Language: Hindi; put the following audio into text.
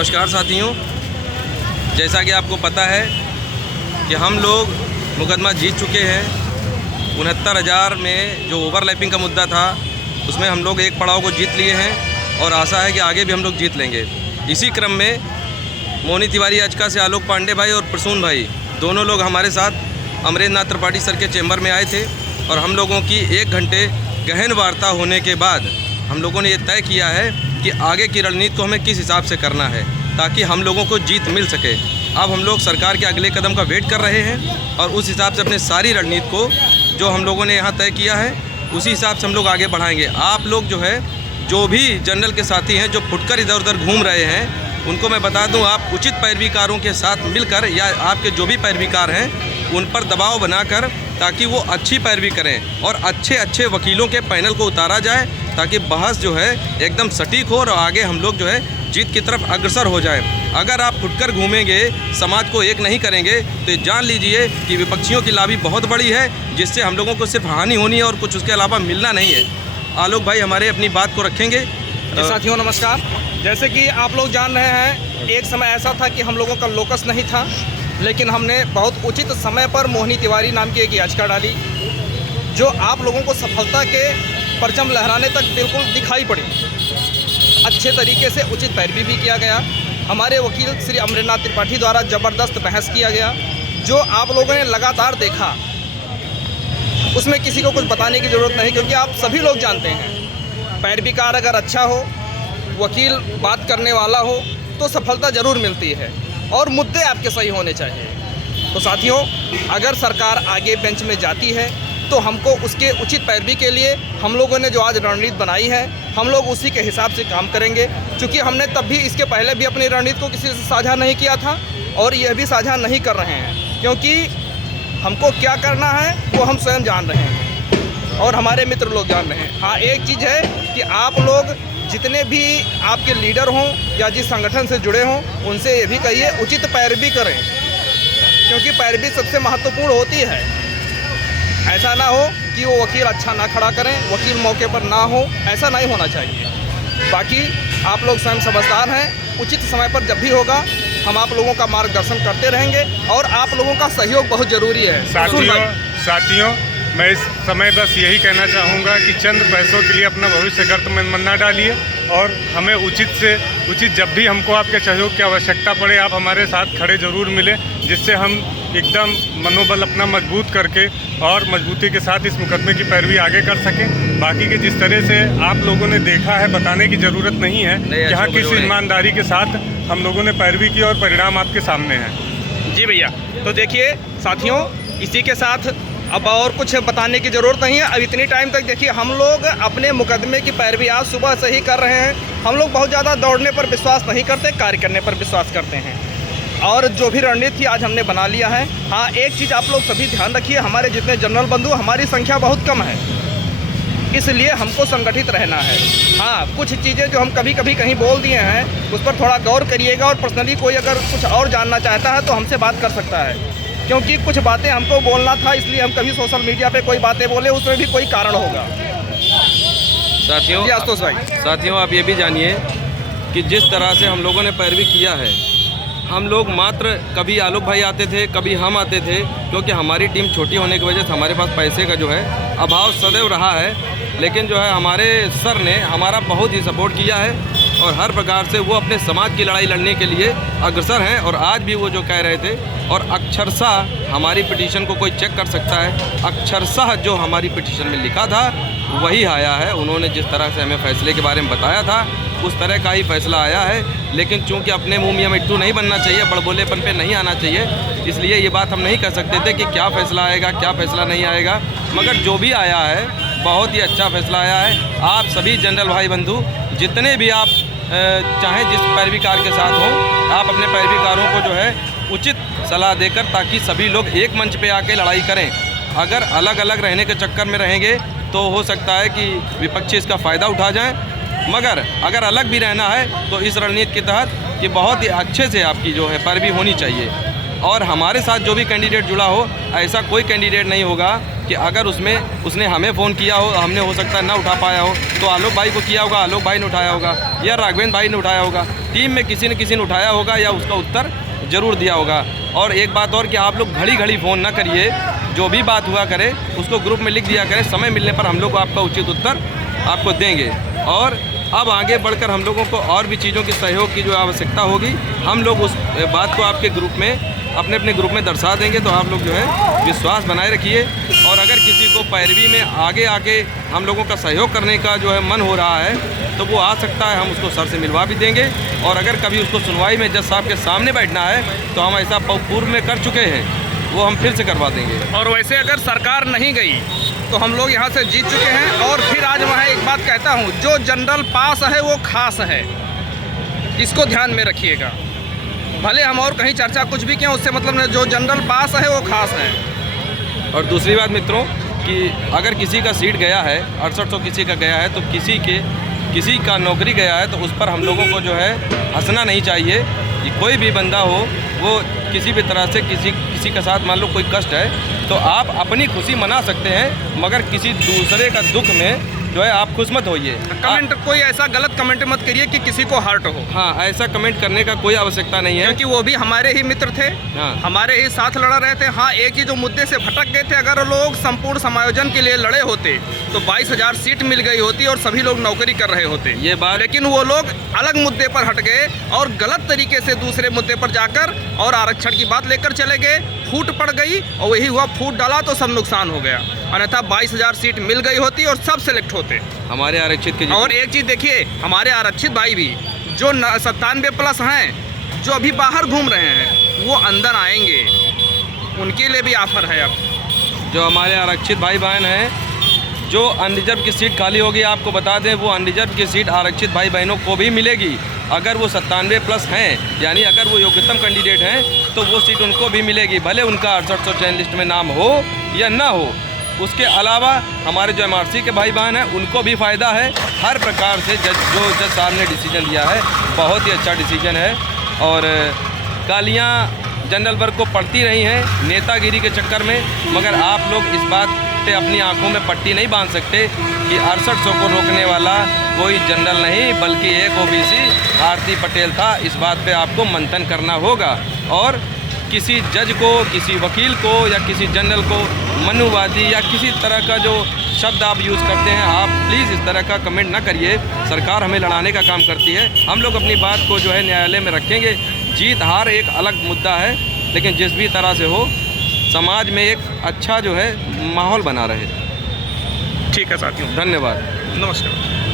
नमस्कार साथियों, जैसा कि आपको पता है कि हम लोग मुकदमा जीत चुके हैं। 69,000 में जो ओवरलैपिंग का मुद्दा था उसमें हम लोग एक पड़ाव को जीत लिए हैं और आशा है कि आगे भी हम लोग जीत लेंगे। इसी क्रम में मोनी तिवारी अचका से आलोक पांडे भाई और प्रसून भाई दोनों लोग हमारे साथ अमरेंद्र नाथ त्रिपाठी सर के चैम्बर में आए थे और हम लोगों की 1 घंटे गहन वार्ता होने के बाद हम लोगों ने ये तय किया है कि आगे की रणनीति को हमें किस हिसाब से करना है ताकि हम लोगों को जीत मिल सके। अब हम लोग सरकार के अगले कदम का वेट कर रहे हैं और उस हिसाब से अपने सारी रणनीति को जो हम लोगों ने यहाँ तय किया है उसी हिसाब से हम लोग आगे बढ़ाएंगे। आप लोग जो है, जो भी जनरल के साथी हैं जो फुटकर इधर उधर घूम रहे हैं, उनको मैं बता दूं, आप उचित पैरवीकारों के साथ मिलकर या आपके जो भी पैरवीकार हैं उन पर दबाव बनाकर ताकि वो अच्छी पैरवी करें और अच्छे वकीलों के पैनल को उतारा जाए ताकि बहस जो है एकदम सटीक हो और आगे हम लोग जो है जीत की तरफ अग्रसर हो जाएं। अगर आप फुटकर घूमेंगे, समाज को एक नहीं करेंगे तो जान लीजिए कि विपक्षियों की लाभी बहुत बड़ी है जिससे हम लोगों को सिर्फ हानि होनी है और कुछ उसके अलावा मिलना नहीं है। आलोक भाई हमारे अपनी बात को रखेंगे। साथियों नमस्कार। जैसे कि आप लोग जान रहे हैं, एक समय ऐसा था कि हम लोगों का लोकस नहीं था, लेकिन हमने बहुत उचित समय पर मोनी तिवारी नाम की एक याचिका डाली जो आप लोगों को सफलता के परचम लहराने तक बिल्कुल दिखाई पड़ी। अच्छे तरीके से उचित पैरवी भी किया गया। हमारे वकील श्री अमरेंद्र नाथ त्रिपाठी द्वारा ज़बरदस्त बहस किया गया। जो आप लोगों ने लगातार देखा उसमें किसी को कुछ बताने की ज़रूरत नहीं, क्योंकि आप सभी लोग जानते हैं पैरवीकार अगर अच्छा हो, वकील बात करने वाला हो तो सफलता ज़रूर मिलती है और मुद्दे आपके सही होने चाहिए। तो साथियों, अगर सरकार आगे बेंच में जाती है तो हमको उसके उचित पैरवी के लिए हम लोगों ने जो आज रणनीति बनाई है हम लोग उसी के हिसाब से काम करेंगे। क्योंकि हमने तब भी इसके पहले भी अपनी रणनीति को किसी से साझा नहीं किया था और यह भी साझा नहीं कर रहे हैं, क्योंकि हमको क्या करना है वो हम स्वयं जान रहे हैं और हमारे मित्र लोग जान रहे हैं। हाँ, एक चीज़ है कि आप लोग जितने भी आपके लीडर हों या जिस संगठन से जुड़े हों उनसे ये भी कहिए उचित पैरवी करें, क्योंकि पैरवी सबसे महत्वपूर्ण होती है। ऐसा ना हो कि वो वकील अच्छा ना खड़ा करें, वकील मौके पर ना हो, ऐसा नहीं होना चाहिए। बाकी आप लोग स्वयं समझदार हैं, उचित समय पर जब भी होगा हम आप लोगों का मार्गदर्शन करते रहेंगे और आप लोगों का सहयोग बहुत ज़रूरी है। साथियों मैं इस समय बस यही कहना चाहूँगा कि चंद पैसों के लिए अपना भविष्य गर्त में मत ना डालिए और हमें उचित से उचित जब भी हमको आपके सहयोग की आवश्यकता पड़े आप हमारे साथ खड़े ज़रूर मिलें, जिससे हम एकदम मनोबल अपना मजबूत करके और मजबूती के साथ इस मुकदमे की पैरवी आगे कर सकें। बाकी के जिस तरह से आप लोगों ने देखा है बताने की ज़रूरत नहीं है, यहाँ किस ईमानदारी के साथ हम लोगों ने पैरवी की और परिणाम आपके सामने हैं। जी भैया, तो देखिए साथियों, इसी के साथ अब और कुछ बताने की ज़रूरत नहीं है। अब इतनी टाइम तक देखिए हम लोग अपने मुकदमे की पैरवी आज सुबह से ही कर रहे हैं। हम लोग बहुत ज़्यादा दौड़ने पर विश्वास नहीं करते, कार्य करने पर विश्वास करते हैं और जो भी रणनीति थी आज हमने बना लिया है। हाँ, एक चीज़ आप लोग सभी ध्यान रखिए, हमारे जितने जनरल बंधु, हमारी संख्या बहुत कम है, इसलिए हमको संगठित रहना है। हाँ, कुछ चीज़ें जो हम कभी कभी कहीं बोल दिए हैं उस पर थोड़ा गौर करिएगा और पर्सनली कोई अगर कुछ और जानना चाहता है तो हमसे बात कर सकता है, क्योंकि कुछ बातें हमको बोलना था इसलिए हम कभी सोशल मीडिया पे कोई बातें बोले, उसमें भी कोई कारण होगा। साथियों आप ये भी जानिए कि जिस तरह से हम लोगों ने पैरवी किया है, हम लोग मात्र कभी आलोक भाई आते थे, कभी हम आते थे, क्योंकि हमारी टीम छोटी होने की वजह से हमारे पास पैसे का जो है अभाव सदैव रहा है। लेकिन जो है हमारे सर ने हमारा बहुत ही सपोर्ट किया है और हर प्रकार से वो अपने समाज की लड़ाई लड़ने के लिए अग्रसर हैं और आज भी वो जो कह रहे थे और अक्षरशः हमारी पिटीशन को कोई चेक कर सकता है, अक्षरशः जो हमारी पिटीशन में लिखा था वही आया है। उन्होंने जिस तरह से हमें फैसले के बारे में बताया था उस तरह का ही फैसला आया है। लेकिन चूंकि अपने मुँह में मिट्टू नहीं बनना चाहिए, बड़बोलेपन पे नहीं आना चाहिए, इसलिए ये बात हम नहीं कह सकते थे कि क्या फ़ैसला आएगा क्या फ़ैसला नहीं आएगा। मगर जो भी आया है बहुत ही अच्छा फैसला आया है। आप सभी जनरल भाई बंधु जितने भी आप चाहें जिस पैरवीकार के साथ हों, आप अपने पैरवीकारों को जो है उचित सलाह देकर ताकि सभी लोग एक मंच पे आके लड़ाई करें। अगर अलग अलग रहने के चक्कर में रहेंगे तो हो सकता है कि विपक्षी इसका फ़ायदा उठा जाएं, मगर अगर अलग भी रहना है तो इस रणनीति के तहत कि बहुत ही अच्छे से आपकी जो है पैरवी होनी चाहिए। और हमारे साथ जो भी कैंडिडेट जुड़ा हो, ऐसा कोई कैंडिडेट नहीं होगा कि अगर उसने हमें फ़ोन किया हो, हमने हो सकता है ना उठा पाया हो, तो आलोक भाई को किया होगा, आलोक भाई ने उठाया होगा, या राघवेंद्र भाई ने उठाया होगा। टीम में किसी न किसी ने उठाया होगा या उसका उत्तर ज़रूर दिया होगा। और एक बात और कि आप लोग घड़ी घड़ी फ़ोन ना करिए, जो भी बात हुआ करे उसको ग्रुप में लिख दिया करें, समय मिलने पर हम लोग आपका उचित उत्तर आपको देंगे। और अब आगे बढ़कर हम लोगों को और भी चीज़ों की सहयोग की जो आवश्यकता होगी, हम लोग उस बात को आपके ग्रुप में अपने अपने ग्रुप में दर्शा देंगे। तो आप लोग जो है विश्वास बनाए रखिए, और अगर किसी को पैरवी में आगे आके हम लोगों का सहयोग करने का जो है मन हो रहा है तो वो आ सकता है, हम उसको सर से मिलवा भी देंगे। और अगर कभी उसको सुनवाई में जज साहब के सामने बैठना है तो हम ऐसा पूर्व में कर चुके हैं, वो हम फिर से करवा देंगे। और वैसे अगर सरकार नहीं गई तो हम लोग यहाँ से जीत चुके हैं। और फिर आज मैं एक बात कहता हूँ, जो जनरल पास है वो खास है, इसको ध्यान में रखिएगा। भले हम और कहीं चर्चा कुछ भी किए, उससे मतलब नहीं, जो जनरल पास है वो खास है। और दूसरी बात मित्रों कि अगर किसी का सीट गया है, 6800 किसी का गया है, तो किसी का नौकरी गया है तो उस पर हम लोगों को जो है हंसना नहीं चाहिए। कि कोई भी बंदा हो, वो किसी भी तरह से किसी के साथ मान लो कोई कष्ट है तो आप अपनी खुशी मना सकते हैं, मगर किसी दूसरे का दुख में जो है आप खुश मत होइए। कमेंट कोई ऐसा गलत कमेंट मत करिए कि किसी को हर्ट हो। हाँ, ऐसा कमेंट करने का कोई आवश्यकता नहीं है, क्योंकि वो भी हमारे ही मित्र थे, हाँ। हमारे ही साथ लड़ रहे थे। हाँ, एक ही जो मुद्दे से भटक गए थे, अगर लोग संपूर्ण समायोजन के लिए लड़े होते तो 22,000 सीट मिल गई होती और सभी लोग नौकरी कर रहे होते। ये बात, लेकिन वो लोग अलग मुद्दे पर हट गए और गलत तरीके से दूसरे मुद्दे पर जाकर और आरक्षण की बात लेकर चले गए, फूट पड़ गई और वही हुआ, फूट डाला तो सब नुकसान हो गया। अन्यथा 22,000 सीट मिल गई होती और सब सेलेक्ट होते हमारे आरक्षित के। और एक चीज़ देखिए, हमारे आरक्षित भाई भी जो 97+ हैं, जो अभी बाहर घूम रहे हैं, वो अंदर आएंगे, उनके लिए भी ऑफर है। अब जो हमारे आरक्षित भाई बहन हैं, जो अनरिजर्व की सीट खाली होगी, आपको बता दें वो अनरिजर्व की सीट आरक्षित भाई बहनों को भी मिलेगी। अगर वो 97+ हैं, यानी अगर वो योग्यतम कैंडिडेट हैं, तो वो सीट उनको भी मिलेगी, भले उनका 6800 चयन लिस्ट में नाम हो या ना हो। उसके अलावा हमारे जो MRC के भाई बहन हैं, उनको भी फ़ायदा है। हर प्रकार से जज साहब ने डिसीजन दिया है, बहुत ही अच्छा डिसीजन है। और गालियाँ जनरल वर्ग को पड़ती रही हैं नेतागिरी के चक्कर में, मगर आप लोग इस बात पे अपनी आंखों में पट्टी नहीं बांध सकते कि 6800 को रोकने वाला कोई जनरल नहीं बल्कि एक OBC भारती पटेल था। इस बात पे आपको मंथन करना होगा। और किसी जज को, किसी वकील को या किसी जनरल को मनुवादी या किसी तरह का जो शब्द आप यूज़ करते हैं, आप प्लीज़ इस तरह का कमेंट ना करिए। सरकार हमें लड़ाने का काम करती है, हम लोग अपनी बात को जो है न्यायालय में रखेंगे। जीत हार एक अलग मुद्दा है, लेकिन जिस भी तरह से हो समाज में एक अच्छा जो है माहौल बना रहे। ठीक है साथियों, धन्यवाद, नमस्कार।